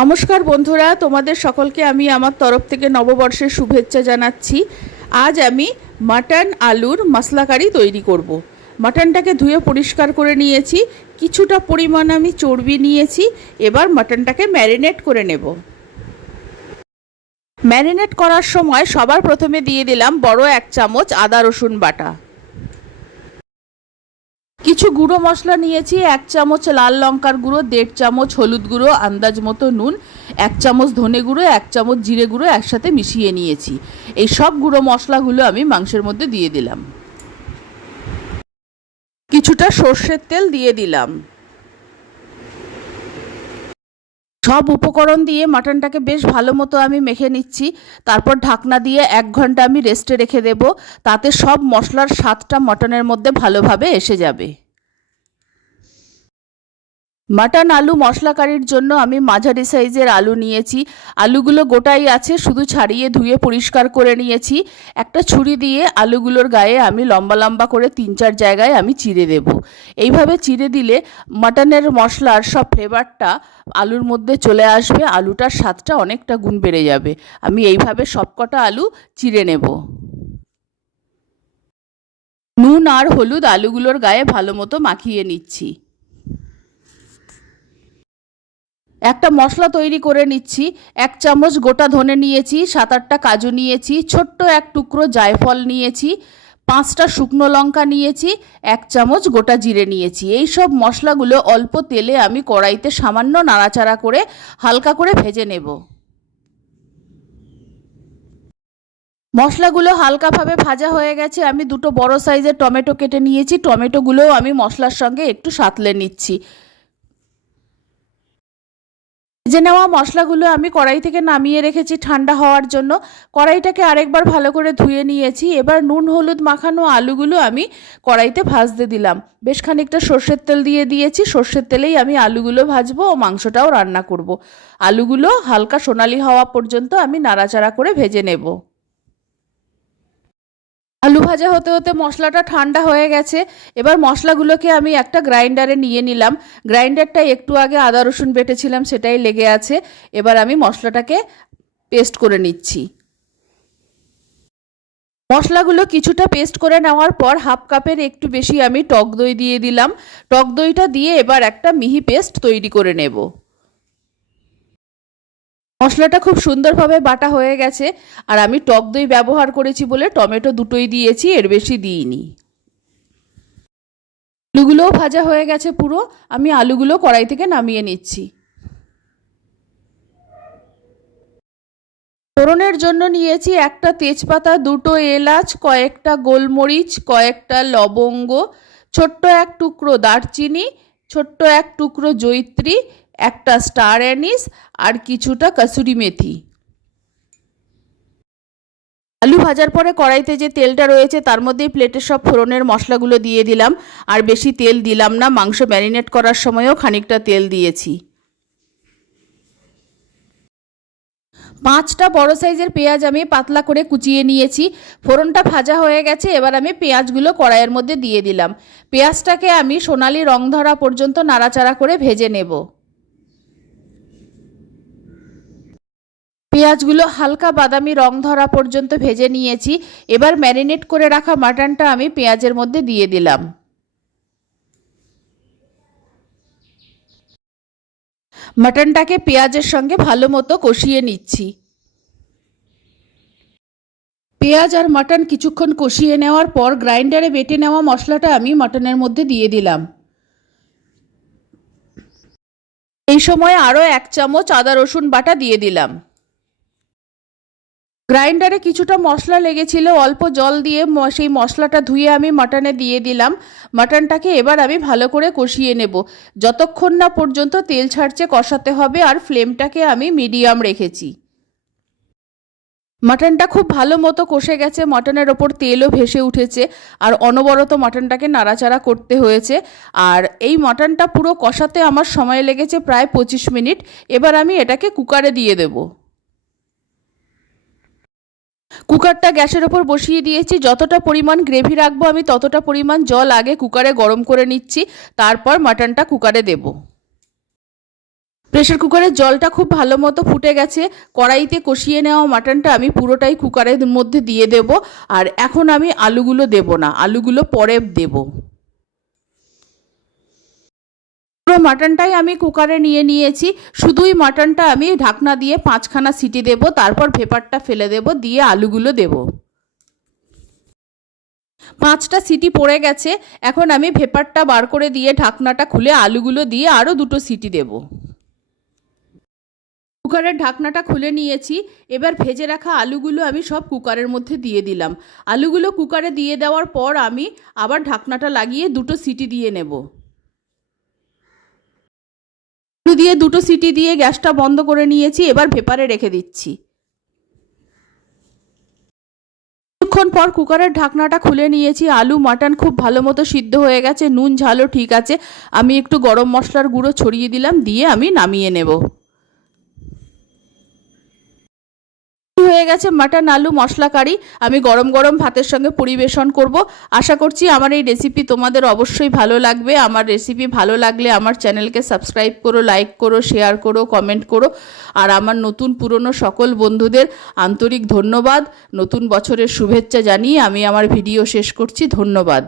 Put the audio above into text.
নমস্কার বন্ধুরা, তোমাদের সকলকে আমি আমার তরফ থেকে নববর্ষের শুভেচ্ছা জানাচ্ছি। আজ আমি মাটন আলুর মশলাকারি তৈরি করব। মাটনটাকে ধুয়ে পরিষ্কার করে নিয়েছি, কিছুটা পরিমাণ আমি চর্বি নিয়েছি, এবার মাটনটাকে ম্যারিনেট করে নেব। ম্যারিনেট করার সময় সবার প্রথমে দিয়ে দিলাম বড় এক চামচ আদা রসুন বাটা। কিছু গুঁড়ো মশলা নিয়েছি, এক চামচ লাল লঙ্কার গুঁড়ো, দেড় চামচ হলুদ গুঁড়ো, আন্দাজ মতো নুন, এক চামচ ধনে গুঁড়ো, এক চামচ জিরে গুঁড়ো একসাথে মিশিয়ে নিয়েছি। এই সব গুঁড়ো মশলাগুলো আমি মাংসের মধ্যে দিয়ে দিলাম। কিছুটা সর্ষের তেল দিয়ে দিলাম। সব উপকরণ দিয়ে মাটনটাকে বেশ ভালো মতো আমি মেখে নিচ্ছি। তারপর ঢাকনা দিয়ে এক ঘণ্টা আমি রেস্টে রেখে দেব। তাতে সব মশলার স্বাদটা মটনের মধ্যে ভালোভাবে এসে যাবে। মাটন আলু মশলা কারির জন্য আমি মাঝারি সাইজের আলু নিয়েছি। আলুগুলো গোটাই আছে, শুধু ছাড়িয়ে ধুয়ে পরিষ্কার করে নিয়েছি। একটা ছুরি দিয়ে আলুগুলোর গায়ে আমি লম্বা লম্বা করে তিন চার জায়গায় আমি চিড়ে দেব। এইভাবে চিড়ে দিলে মাটনের মশলার সব ফ্লেভারটা আলুর মধ্যে চলে আসবে, আলুটার স্বাদটা অনেকটা গুণ বেড়ে যাবে। আমি এইভাবে সবকটা আলু চিড়ে নেব। নুন আর হলুদ আলুগুলোর গায়ে ভালো মতো মাখিয়ে নিচ্ছি। একটা মশলা তৈরি করে নিচ্ছি, এক চামচ গোটা ধনে নিয়েছি, সাত আটটা কাজু নিয়েছি, ছোট্ট এক টুকরো জায়ফল নিয়েছি, পাঁচটা শুকনো লঙ্কা নিয়েছি, এক চামচ গোটা জিরে নিয়েছি। এই সব মশলাগুলো অল্প তেলে আমি কড়াইতে সামান্য নাড়াচাড়া করে হালকা করে ভেজে নেব। মশলাগুলো হালকাভাবে ভাজা হয়ে গেছে, আমি দুটো বড় সাইজের টমেটো কেটে নিয়েছি, টমেটোগুলোও আমি মশলার সঙ্গে একটু সাঁতলে নিচ্ছি। ভেজে নেওয়া মশলাগুলো আমি কড়াই থেকে নামিয়ে রেখেছি ঠান্ডা হওয়ার জন্য। কড়াইটাকে আরেকবার ভালো করে ধুয়ে নিয়েছি। এবার নুন, হলুদ মাখানো আলুগুলো আমি কড়াইতে ভাজতে দিলাম। বেশ খানিকটা সর্ষের তেল দিয়ে দিয়েছি। সর্ষের তেলেই আমি আলুগুলো ভাজবো ও মাংসটাও রান্না করব। আলুগুলো হালকা সোনালি হওয়া পর্যন্ত আমি নাড়াচাড়া করে ভেজে নেব। ভাজা হতে হতে মশলাটা ঠান্ডা হয়ে গেছে। এবার মশলাগুলোকে আমি একটা গ্রাইন্ডারে নিয়ে নিলাম। গ্রাইন্ডারটা একটু আগে আদা, রসুন বেটেছিলাম, সেটাই লেগে আছে। এবার আমি মশলাটাকে পেস্ট করে নিচ্ছি। মশলাগুলো কিছুটা পেস্ট করে নেওয়ার পর হাফ কাপের একটু বেশি আমি টক দই দিয়ে দিলাম। টক দইটা দিয়ে এবার একটা মিহি পেস্ট তৈরি করে নেব। মশলাটা খুব সুন্দরভাবে বাটা হয়ে গেছে, আর আমি টক দই ব্যবহার করেছি বলে টমেটো দুটোই দিয়েছি, এর বেশি দিইনি। আলুগুলোও ভাজা হয়ে গেছে পুরো, আমি আলুগুলো কড়াই থেকে নামিয়ে নিচ্ছি। ফোড়নের জন্য নিয়েছি একটা তেজপাতা, দুটো এলাচ, কয়েকটা গোলমরিচ, কয়েকটা লবঙ্গ, ছোট্ট এক টুকরো দারচিনি, ছোট্ট এক টুকরো জৈত্রী একটা স্টার অ্যানিস আর কিছুটা কসুরি মেথি। আলু ভাজার পরে কড়াইতে যে তেলটা রয়েছে, তার মধ্যেই প্লেটের সব ফোড়নের মশলাগুলো দিয়ে দিলাম। আর বেশি তেল দিলাম না, মাংস ম্যারিনেট করার সময়ও খানিকটা তেল দিয়েছি। পাঁচটা বড় সাইজের পেঁয়াজ আমি পাতলা করে কুচিয়ে নিয়েছি। ফোড়নটা ভাজা হয়ে গেছে, এবার আমি পেঁয়াজগুলো কড়াইয়ের মধ্যে দিয়ে দিলাম। পেঁয়াজটাকে আমি সোনালি রং ধরা পর্যন্ত নাড়াচাড়া করে ভেজে নেব। পেঁয়াজগুলো হালকা বাদামি রং ধরা পর্যন্ত ভেজে নিয়েছি। এবার ম্যারিনেট করে রাখা মাটনটা আমি পেঁয়াজের মধ্যে দিয়ে দিলাম। মাটনটাকে পেঁয়াজের সঙ্গে ভালো মতো কষিয়ে নিচ্ছি। পেঁয়াজ আর মাটন কিছুক্ষণ কষিয়ে নেওয়ার পর গ্রাইন্ডারে বেটে নেওয়া মশলাটা আমি মাটনের মধ্যে দিয়ে দিলাম। এই সময় আরও এক চামচ আদা রসুন বাটা দিয়ে দিলাম। গ্রাইন্ডারে কিছুটা মশলা লেগেছিল, অল্প জল দিয়ে সেই মশলাটা ধুয়ে আমি মাটনে দিয়ে দিলাম। মাটনটাকে এবার আমি ভালো করে কষিয়ে নেব। যতক্ষণ না পর্যন্ত তেল ছাড়ছে কষাতে হবে আর ফ্লেমটাকে আমি মিডিয়াম রেখেছি। মাটনটা খুব ভালো মতো কষে গেছে, মাটনের ওপর তেলও ভেসে উঠেছে আর অনবরত মাটনটাকে নাড়াচাড়া করতে হয়েছে। আর এই মাটনটা পুরো কষাতে আমার সময় লেগেছে প্রায় পঁচিশ মিনিট। এবার আমি এটাকে কুকারে দিয়ে দেবো। কুকারটা গ্যাসের ওপর বসিয়ে দিয়েছি। যতটা পরিমাণ গ্রেভি রাখব আমি ততটা পরিমাণ জল আগে কুকারে গরম করে নিচ্ছি। তারপর মাটনটা কুকারে দেব। প্রেশার কুকারের জলটা খুব ভালো মতো ফুটে গেছে। কড়াইতে কষিয়ে নেওয়া মাটনটা আমি পুরোটাই কুকারের মধ্যে দিয়ে দেব। আর এখন আমি আলুগুলো দেব না, আলুগুলো পরে দেব। পুরো মাটনটাই আমি কুকারে নিয়ে নিয়েছি। শুধুই মাটনটা আমি ঢাকনা দিয়ে পাঁচখানা সিটি দেব, তারপর ভেপারটা ফেলে দেব, দিয়ে আলুগুলো দেব। পাঁচটা সিটি পড়ে গেছে, এখন আমি ভেপারটা বার করে দিয়ে ঢাকনাটা খুলে আলুগুলো দিয়ে আরও দুটো সিটি দেব। কুকারের ঢাকনাটা খুলে নিয়েছি, এবার ভেজে রাখা আলুগুলো আমি সব কুকারের মধ্যে দিয়ে দিলাম। আলুগুলো কুকারে দিয়ে দেওয়ার পর আমি আবার ঢাকনাটা লাগিয়ে দুটো সিটি দিয়ে নেব। দিয়ে দুটো সিটি দিয়ে গ্যাসটা বন্ধ করে নিয়েছি, এবার ভেপারে রেখে দিচ্ছি। কিছুক্ষণ পর কুকারের ঢাকনাটা খুলে নিয়েছি। আলু, মাটন খুব ভালো মতো সিদ্ধ হয়ে গেছে, নুন, ঝালও ঠিক আছে। আমি একটু গরম মশলার গুঁড়ো ছড়িয়ে দিলাম, দিয়ে আমি নামিয়ে নেব। হয়ে গেছে মাটন, আলু, মশলা কারি। আমি গরম গরম ভাতের সঙ্গে পরিবেশন করব। আশা করছি আমার এই রেসিপি তোমাদের অবশ্যই ভালো লাগবে। আমার রেসিপি ভালো লাগলে আমার চ্যানেলকে সাবস্ক্রাইব করো লাইক করো শেয়ার করো কমেন্ট করো। আর আমার নতুন পুরনো সকল বন্ধুদের আন্তরিক ধন্যবাদ। নতুন বছরের শুভেচ্ছা জানিয়ে আমি আমার ভিডিও শেষ করছি। ধন্যবাদ।